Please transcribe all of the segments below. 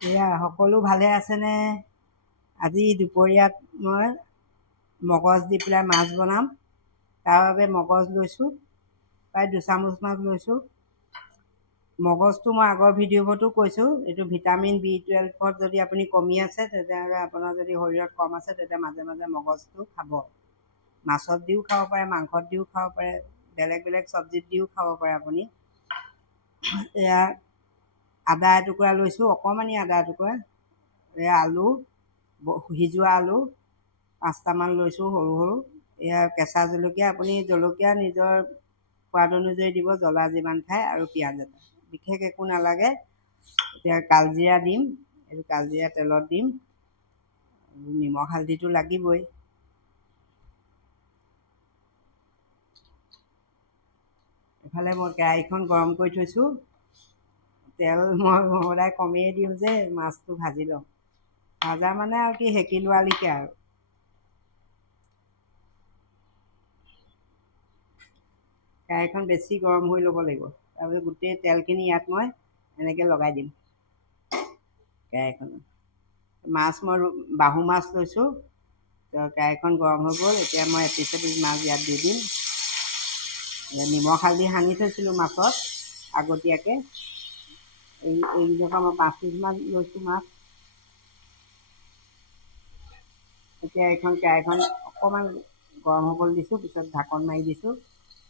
এয়া সকলো ভালে আছেনে? আজি দুপৰীয়াত মই মগজ দি পেলাই মাছ বনাম। তাৰ বাবে মগজ লৈছোঁ, প্ৰায় 2 চামুচ মাছ লৈছোঁ। মগজটো মই আগৰ ভিডিঅ'বোৰতো কৈছোঁ, এইটো ভিটামিন B12 যদি আপুনি কমি আছে তেতিয়াহ'লে আপোনাৰ যদি শৰীৰত কম আছে তেতিয়া মাজে মাজে মগজটো খাব। মাছত দিও খাব পাৰে, মাংসত দিও খাব পাৰে, বেলেগ বেলেগ চব্জিত দিও খাব পাৰে আপুনি। এয়া আদা এটুকুৰা লৈছোঁ, অকণমানি আদা এটুকুৰা। এয়া আলু, সিজোৱা আলু 5টামান লৈছোঁ সৰু সৰু। এয়া কেঁচা জলকীয়া, আপুনি জলকীয়া নিজৰ সোৱাদ অনুযায়ী দিব, জ্বলা যিমান খায়, আৰু পিঁয়াজ এটা। বিশেষ একো নালাগে। এতিয়া কালজিৰা দিম, এইটো কালজিৰা তেলত দিম, নিমখ হালধিটো লাগিবই। এফালে মই কেৰাহীখন গৰম কৰি থৈছোঁ। তেল মই সদায় কমেই দিওঁ যে মাছটো ভাজি লওঁ। ভাজা মানে আৰু কি, সেকি লোৱালৈকে আৰু। কেৰাহীখন বেছি গৰম হৈ ল'ব লাগিব। তাৰপিছত গোটেই তেলখিনি ইয়াত মই এনেকৈ লগাই দিম কেৰাহীখনত। মাছ মই বাহু মাছ লৈছোঁ। কেৰাহীখন গৰম হৈ গ'ল, এতিয়া মই এপিচ এপিচ মাছ ইয়াত দি দিম। নিমখ হালধি সানি থৈছিলোঁ মাছত আগতীয়াকৈ। এই জেগা মই 5 পিচমান লৈছোঁ মাছ। এতিয়া এইখন কেৰাহীখন অকণমান গৰম হ'বলৈ দিছোঁ, পিছত ঢাকন মাৰি দিছোঁ,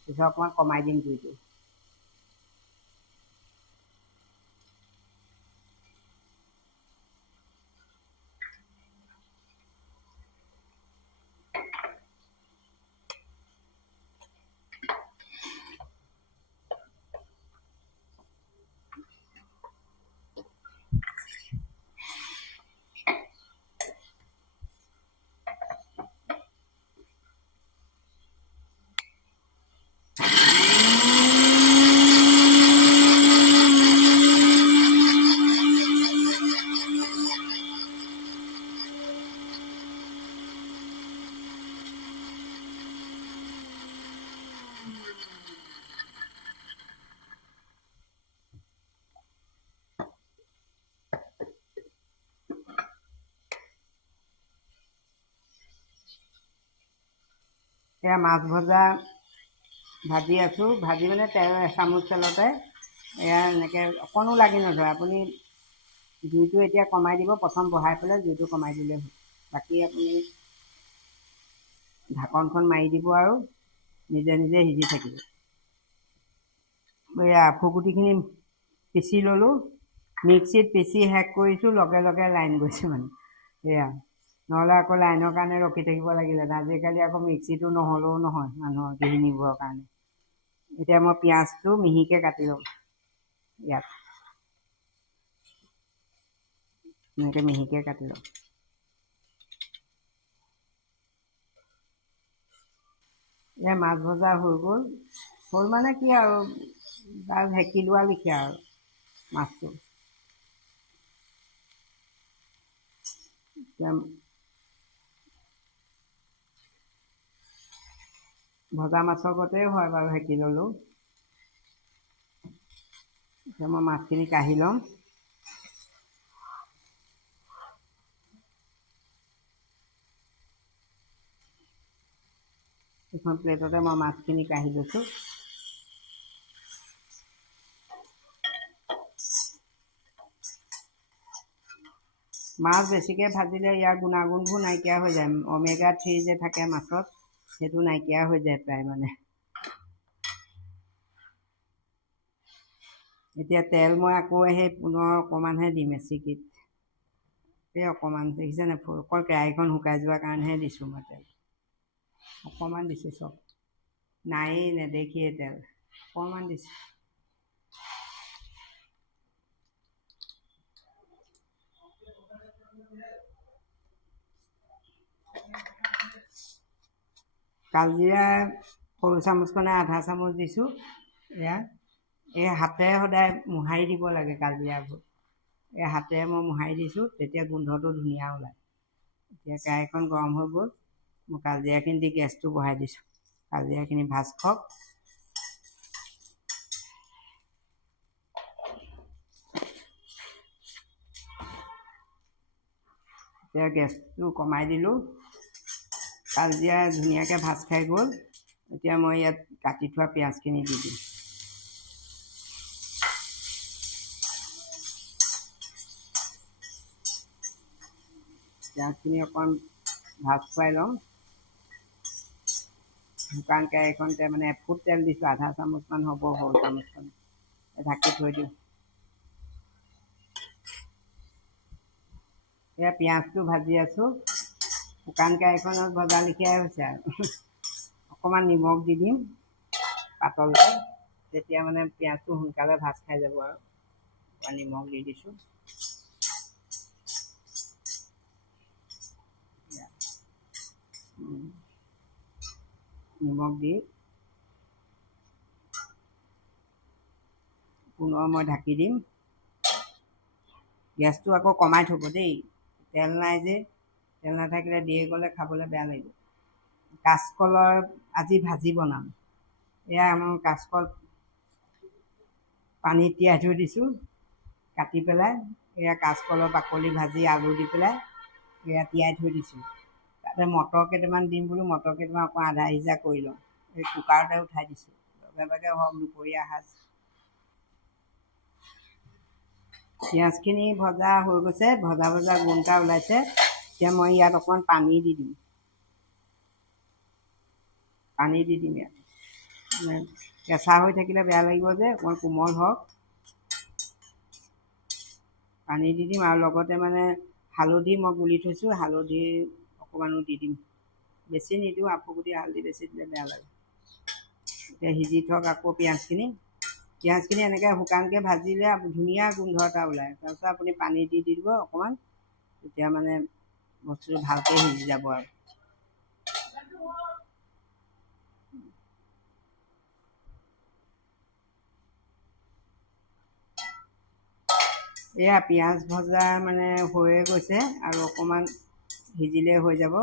পিছত অকণমান কমাই দিম জুইটো। এয়া মাছ ভজা ভাজি আছোঁ। ভাজি মানে তেল এচামুচ তেলতে এয়া এনেকৈ অকণো লাগি নধৰে। আপুনি জুইটো এতিয়া কমাই দিব, প্ৰথম বহাই পেলাই জুইটো কমাই দিলেই হ'ল। বাকী আপুনি ঢাকনখন মাৰি দিব আৰু নিজে নিজে সিজি থাকিব। এয়া ফুগুটিখিনি পিচি ল'লোঁ, মিক্সিত পিচি শেষ কৰিছোঁ, লগে লগে লাইন গৈছে মানে। এয়া নহ'লে আকৌ লাইনৰ কাৰণে ৰখি থাকিব লাগিলে। আজিকালি আকৌ মিক্সিটো নহ'লেও নহয় মানুহৰ গৃহিণীবোৰৰ কাৰণে। এতিয়া মই পিঁয়াজটো মিহিকৈ কাটি ল'ম। ইয়াত এনেকৈ মিহিকৈ কাটি ল'ম। এয়া মাছ ভজা হৈ গ'ল। হ'ল মানে কি আৰু, তাৰ সেকি লোৱা লিখীয়া আৰু মাছটো। এতিয়া ভজা মাছৰ গতেই হয় বাৰু, সেকি ল'লোঁ। এতিয়া মই মাছখিনি কাঢ়ি ল'ম। এখন প্লেটতে মই মাছখিনি কাঢ়ি লৈছোঁ। মাছ বেছিকৈ ভাজিলে ইয়াৰ গুণাগুণবোৰ নাইকিয়া হৈ যায়। omega-3 যে থাকে মাছত, সেইটো নাইকিয়া হৈ যায় প্ৰায় মানে। এতিয়া তেল মই আকৌ সেই পুনৰ অকণমানহে দিম এচিকিত। এই অকণমান দেখিছেনে, অকল কেৰাহীখন শুকাই যোৱাৰ কাৰণেহে দিছোঁ মই তেল। অকণমান দিছোঁ, চব নায়েই, নেদেখিয়ে তেল, অকণমান দিছোঁ। কালজিৰা সৰু চামুচখনে আধা চামুচ দিছোঁ। এয়া এই হাতেৰে সদায় মোহাৰি দিব লাগে কালজিৰাবোৰ। এই হাতেৰে মই মোহাৰি দিছোঁ, তেতিয়া গোন্ধটো ধুনীয়া ওলায়। এতিয়া কেৰাহীখন গৰম হৈ গ'ল, মই কালজিৰাখিনি দি গেছটো বঢ়াই দিছোঁ। কালজিৰাখিনি ভাজ খাওক। এতিয়া গেছটো কমাই দিলোঁ। কালজিৰা ধুনীয়াকৈ ভাজ খাই গ'ল। এতিয়া মই ইয়াত কাটি থোৱা পিঁয়াজখিনি দি দিম। পিঁয়াজখিনি অকণ ভাজ খুৱাই লওঁ। শুকান কেৰাহীখনতে মানে এফুট তেল দিছোঁ, আধা চামুচমান হ'ব, সৰু চামুচখন ঢাকি থৈ দিওঁ। এয়া পিঁয়াজটো ভাজি আছোঁ। শুকান কেৰাহীখনত ভজা লেখিয়াই হৈছে আৰু অকণমান নিমখ দি দিম পাতলকৈ, তেতিয়া মানে পিঁয়াজটো সোনকালে ভাজ খাই যাব আৰু নিমখ দি দিছোঁ। নিমখ দি পুনৰ মই ঢাকি দিম। গেছটো আকৌ কমাই থ'ব দেই, তেল নাই যে, তেল নাথাকিলে দিয়ে গ'লে খাবলৈ বেয়া লাগিব। কাচকলৰ আজি ভাজি বনাম। এয়া আমাৰ কাচকল পানীত তিয়াই থৈ দিছোঁ কাটি পেলাই। এয়া কাচকলৰ বাকলি ভাজি আলু দি পেলাই এয়া তিয়াই থৈ দিছোঁ। তাতে মটৰ কেইটামান দিম বোলো, মটৰ কেইটামান অকণ আধা সিজা কৰি লওঁ। এই কুকাৰতে উঠাই দিছোঁ, লগে লগে হওক দুপৰীয়া সাজ। পিঁয়াজখিনি ভজা হৈ গৈছে, ভজা ভজা গোন্ধ এটা ওলাইছে। এতিয়া মই ইয়াত অকণমান পানী দি দিম। পানী দি দিম ইয়াত, কেঁচা হৈ থাকিলে বেয়া লাগিব যে, অকণমান কোমল হওক। পানী দি দিম আৰু লগতে মানে হালধি মই গুলি থৈছোঁ, হালধি অকণমানো দি দিম। বেছি নিদিওঁ, আফুগুটি হালধি বেছি দিলে বেয়া লাগে। এতিয়া সিজি থওক আকৌ পিঁয়াজখিনি। পিঁয়াজখিনি এনেকৈ শুকানকৈ ভাজিলে ধুনীয়া গোন্ধ এটা ওলায়। তাৰপিছত আপুনি পানী দি দিব অকণমান, তেতিয়া মানে বস্তুটো ভালকৈ সিজি যাব আৰু। এয়া পিঁয়াজ ভজা মানে হৈয়ে গৈছে আৰু অকণমান সিজিলে হৈ যাব,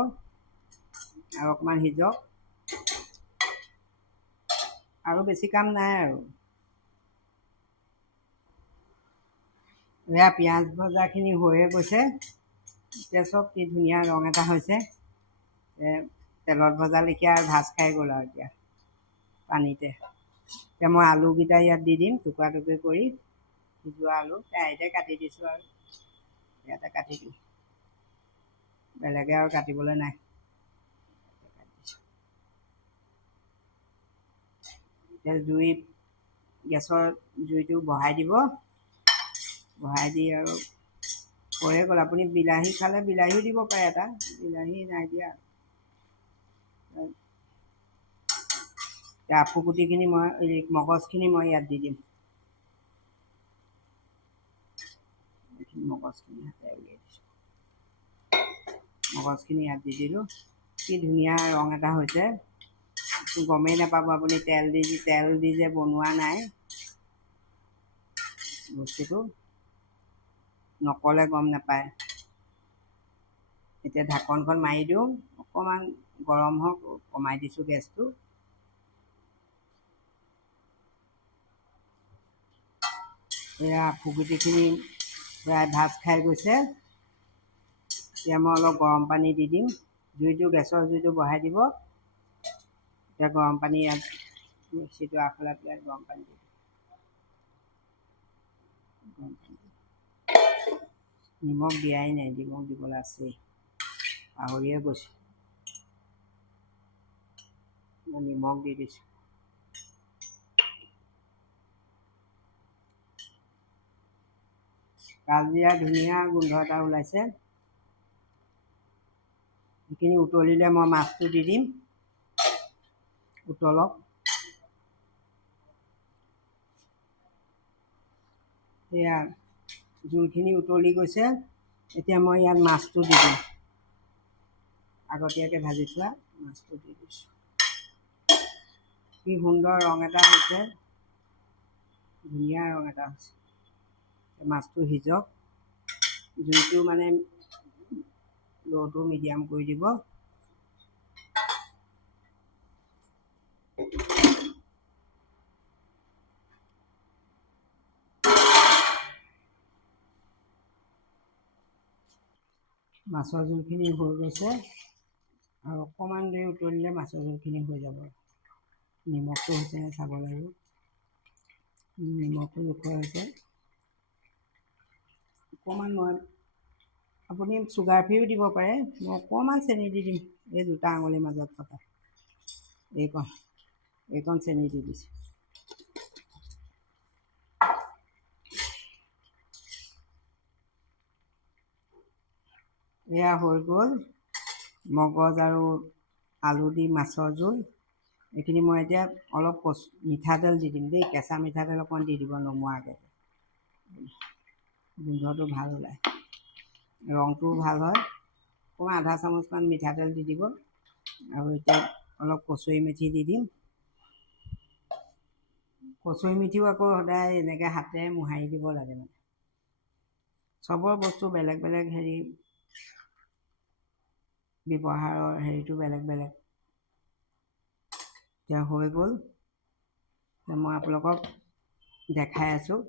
আৰু অকণমান সিজক। আৰু বেছি কাম নাই আৰু। এয়া পিঁয়াজ ভজাখিনি হৈয়ে গৈছে। এতিয়া চব কি ধুনীয়া ৰং এটা হৈছে। তেলত ভজা লেখিয়া আৰু ভাজ খাই গ'ল আৰু এতিয়া পানীতে। এতিয়া মই আলুকেইটা ইয়াত দি দিম, টুকুৰা টুকুৰি কৰি সিজোৱা আলু কেৰাহীতে কাটি দিছোঁ আৰু ইয়াতে কাটি দিম, বেলেগে আৰু কাটিবলৈ নাই। এতিয়া গেছৰ জুইটো বঢ়াই দিব। বঢ়াই দি আৰু হৈয়ে গ'ল। আপুনি বিলাহী খালে বিলাহীও দিব পাৰে এটা, বিলাহী নাই দিয়া। এতিয়া আফুগুটিখিনি মগজখিনি মই ইয়াত দি দিম। মগজখিনি হাতে উলিয়াই দিছোঁ। মগজখিনি ইয়াত দি দিলোঁ। কি ধুনীয়া ৰং এটা হৈছে, গমেই নাপাব আপুনি তেল দি যে বনোৱা নাই বস্তুটো, নকলে গম নাপায়। এতিয়া ঢাকনখন মাৰি দিওঁ, অকণমান গৰম হওক, কমাই দিছোঁ গেছটো। এয়া আফুগুটিখিনি প্ৰায় ভাজ খাই গৈছে। এতিয়া মই অলপ গৰম পানী দি দিম। গেছৰ জুইটো বঢ়াই দিব। এতিয়া গৰম পানী ইয়াত মিক্সিটো আগফালে পেলাই গৰম পানী দি দিম। নিমখ দিয়াই নাই, নিমখ দিবলৈ আছেই, পাহৰিয়ে গৈছোঁ। মই নিমখ দি দিছোঁ। কালজিৰা ধুনীয়া গোন্ধ এটা ওলাইছে। সেইখিনি উতলিলে মই মাছটো দি দিম, উতলক। সেয়া জোলখিনি উতলি গৈছে। এতিয়া মই ইয়াত মাছটো দি দিম, আগতীয়াকৈ ভাজি থোৱা মাছটো দি দিছোঁ। কি সুন্দৰ ৰং এটা হৈছে, ধুনীয়া ৰং এটা হৈছে। মাছটো সিজক, জুইটো মানে ল'টো মিডিয়াম কৰি দিব। মাছৰ জোলখিনি হৈ গৈছে আৰু অকণমান দেৰি উতলিলে মাছৰ জোলখিনি হৈ যাব। নিমখটো হৈছে চাব লাগিব, নিমখটো জোখৰ হৈছে। অকণমান আপুনি চুগাৰ ফ্ৰীও দিব পাৰে, মই অকণমান চেনি দি দিম, এই দুটা আঙুলিৰ মাজত থকা এইকণ চেনি দি দিছোঁ। এয়া হৈ গ'ল মগজ আৰু আলু দি মাছৰ জোল। এইখিনি মই এতিয়া অলপ মিঠাতেল দি দিম দেই, কেঁচা মিঠাতেল অকণমান দি দিব নমোৱাকৈ, গোন্ধটো ভাল ওলায়, ৰংটোও ভাল হয়। অকণমান আধা চামুচমান মিঠাতেল দি দিব আৰু এতিয়া অলপ কচুৰি মেথি দি দিম। কচুৰি মেথিও আকৌ সদায় এনেকৈ হাতেৰে মোহাৰি দিব লাগে, মানে চবৰ বস্তু বেলেগ বেলেগ ব্যৱহাৰৰ হেৰিটো বেলেগ বেলেগ। এতিয়া হৈ গ'ল, মই আপোনালোকক দেখাই আছোঁ।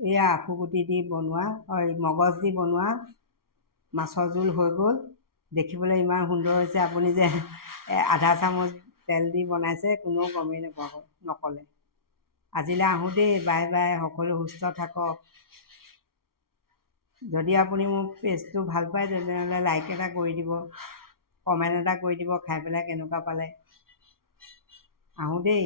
এয়া আফুগুটি দি বনোৱা, মগজ দি বনোৱা মাছৰ জোল হৈ গ'ল। দেখিবলৈ ইমান সুন্দৰ হৈছে, আপুনি যে আধা চামুচ তেল দি বনাইছে কোনেও গমেই নক'লে। আজিলৈ আহোঁ দেই, বাই বাই, সকলো সুস্থ থাকক। যদি আপুনি মোৰ পেজটো ভাল পায় তেনেহ'লে লাইক এটা কৰি দিব, কমেণ্ট এটা কৰি দিব, খাই পেলাই কেনেকুৱা পালে। আহোঁ দেই।